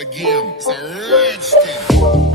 again. It's a Redskin.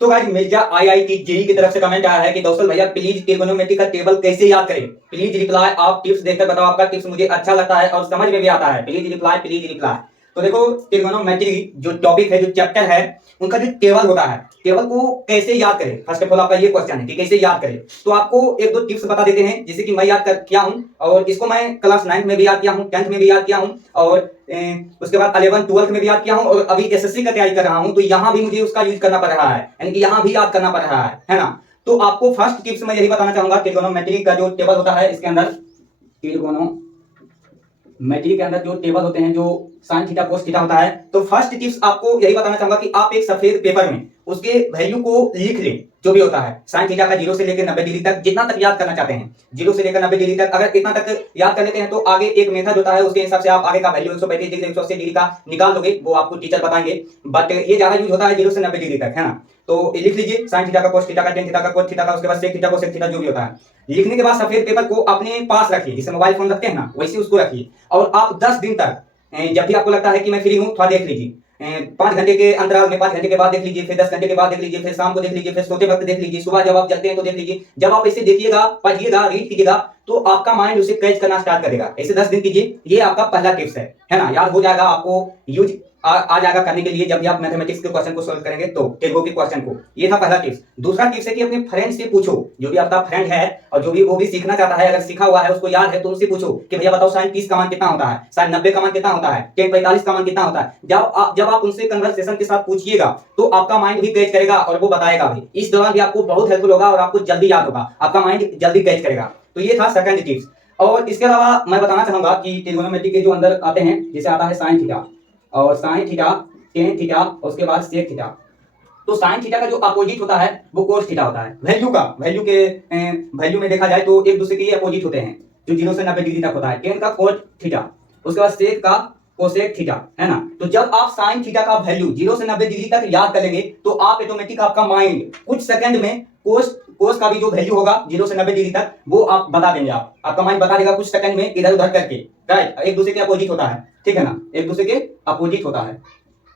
तो guys Mirza IIT JEE की तरफ से कमेंट आया है कि कौशल भैया प्लीज ट्रिगोनोमेट्री का टेबल कैसे याद करें। प्लीज रिप्लाई, आप टिप्स देखकर बताओ, आपका टिप्स मुझे अच्छा लगता है और समझ में भी आता है। Please reply, please reply. तो देखो, ट्रिगोनोमेट्री जो टॉपिक है, जो चैप्टर है, उनका जो टेबल होता है, टेबल को कैसे याद करें। फर्स्ट ऑफ ऑल आपका ये क्वेश्चन है कि कैसे याद करें। तो आपको एक दो टिप्स बता देते हैं, जिससे कि मैं याद कर किया हूं और इसको मैं क्लास 9 में भी याद किया हूं, 10th में भी याद किया हूं और उसके बाद 11 12 में भी याद किया हूं और अभी एसएससी का तैयारी कर रहा हूं। तो यहां भी मुझे उसका यूज करना पड़ रहा है, यानी कि यहां भी याद करना पड़ रहा है ना। तो आपको फर्स्ट टिप्स मैं यही बताना चाहूंगा, ट्रिगोनोमेट्री का जो टेबल होता है, इसके अंदर ट्रिगोनोमेट्री के अंदर जो टेबल होते हैं, जो साइन थीटा कोस थीटा होता है। तो फर्स्ट टिप्स आपको यही बताना चाहूंगा कि आप एक सफेद पेपर में उसके वैल्यू को लिख लें, जो भी होता है साइन थीटा का 0 से लेकर 90 डिग्री तक, जितना तक याद करना चाहते हैं, 0 से लेकर 90 डिग्री तक अगर इतना तक याद कर लेते हैं तो आगे एक मेथड होता है, उसके हिसाब से आप आगे का वैल्यू 135 डिग्री 180 डिग्री का निकाल लोगे, वो आपको टीचर बताएंगे। बट ये ज्यादा यूज होता है 0 से 90 डिग्री तक, है ना। तो लिख लीजिए साइन थीटा का कोस थीटा का टेन थीटा का कोस थीटा का, उसके बाद सेक थीटा को सेक थीटा, जो भी होता है। लिखने के बाद सफेद पेपर को अपने पास रखिए, जैसे मोबाइल फोन रखते हैं ना, वैसे उसको रखिए और आप 10 दिन तक जब भी आपको लगता है कि मैं फ्री हूं, थोड़ा देख लीजिए। 5 घंटे के अंतराल में 5 घंटे के बाद देख लीजिए, फिर 10 घंटे के बाद देख लीजिए, फिर शाम को देख लीजिए, फिर सोते वक्त देख लीजिए, सुबह जब आप जगते हैं तो देख लीजिए। जब आप इसे देखिएगा, पढ़िएगा, रीड कीजिएगा, तो आपका माइंड उसे कैच करना स्टार्ट करेगा। ऐसे 10 दिन कीजिए, ये आपका पहला टिप्स है ना। याद हो जाएगा, आपको यूज आ जाएगा करने के लिए जब भी आप मैथमेटिक्स के क्वेश्चन को सॉल्व करेंगे, तो टेबो के क्वेश्चन को। ये था पहला टिप्स। दूसरा टिप्स है कि अपने फ्रेंड से पूछो, जो भी आपका फ्रेंड है और जो भी वो भी सीखना चाहता है, अगर सीखा हुआ है, उसको याद है, तो उनसे पूछो कि भैया बताओ साइन 30 का मान कितना होता है, साइन 90 का मान कितना होता है, टेन 45 का मान कितना होता है। जब आप उनसे कन्वर्सेशन के साथ पूछिएगा तो आपका माइंड भी कैच करेगा और वो बताएगा भी। इस दौरान भी आपको बहुत हेल्पफुल होगा और आपको जल्दी याद होगा, आपका माइंड जल्दी कैच करेगा। तो ये था सेकंड टिप्स। और इसके अलावा मैं बताना चाहूंगा कि ट्रिगोनोमेट्री के जो अंदर आते हैं, जैसे आता है साइन थीटा और साइन थीटा, टेन थीटा, उसके बाद सेक थीटा। तो साइन थीटा का जो अपोजिट होता है वो कोस थीटा होता है। वैल्यू में देखा जाए तो एक दूसरे के अपोजिट होते हैं, जो 0 से 90 डिग्री तक होता है। टेन का कोस थीटा, उसके बाद सेक का कोसेक थीटा, है ना। तो जब आप साइन थीटा का वैल्यू 0 से 90 डिग्री तक याद कर लेंगे तो आप ऑटोमेटिक आपका माइंड कुछ सेकंड में कोस का भी जो वैल्यू होगा 0 से 90 डिग्री तक वो आप बता देंगे। आपका माइंड बता देगा कुछ सेकंड में इधर उधर करके, राइट। एक दूसरे के अपोजिट होता है, ठीक है ना, एक दूसरे के अपोजिट होता है।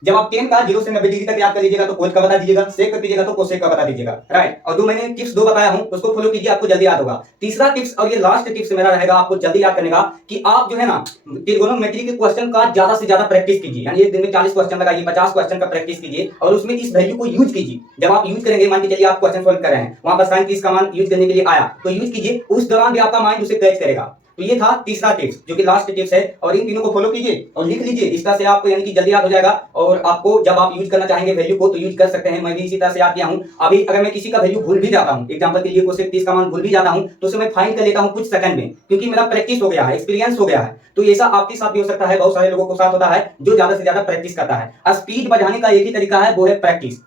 जब आप टेन का 0 से 90 डिग्री तक याद कर लीजिएगा तो कोस का बता दीजिएगा, सेक कर दीजिएगा तो कोसेक का बता दीजिएगा, राइट। और जो मैंने टिप्स दो बताया हूं उसको फॉलो कीजिए, आपको जल्दी याद होगा। तीसरा टिप्स और ये लास्ट टिप्स मेरा रहेगा आपको जल्दी याद करने का कि आप जो है ना ट्रिगोनोमेट्री के क्वेश्चन का ज्यादा से ज्यादा प्रैक्टिस कीजिए। यानी एक दिन में 40 क्वेश्चन लगाइए, 50 क्वेश्चन का प्रैक्टिस कीजिए और उसमें इस वैल्यू को यूज कीजिए। जब आप यूज करेंगे, मान के चलिए आप क्वेश्चन सॉल्व कर रहे हैं, वहां पर साइन 30 का मान यूज करने के लिए आया तो यूज कीजिए, उस दौरान भी आपका माइंड उसे कैच करेगा। तो ये था तीसरा टिप्स जो कि लास्ट टिप्स है, और इन तीनों को फॉलो कीजिए और लिख लीजिए। इस तरह से आपको यानी कि जल्दी याद हो जाएगा और आपको जब आप यूज करना चाहेंगे वैल्यू को तो यूज कर सकते हैं। मैं भी इसी तरह से याद किया हूं। अभी अगर मैं किसी का वैल्यू भूल भी जाता हूं, एग्जांपल के लिए कोसेक 30 का मान भूल भी जाता हूं तो उसे मैं फाइंड कर लेता हूं कुछ सेकंड में, क्योंकि मेरा प्रैक्टिस हो गया है, एक्सपीरियंस हो गया है। तो ऐसा आपके साथ भी हो सकता है, बहुत सारे लोगों के साथ होता है जो ज्यादा से ज्यादा प्रैक्टिस करता है। स्पीड बढ़ाने का एक ही तरीका है, वो है प्रैक्टिस,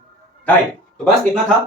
राइट। तो बस इतना था।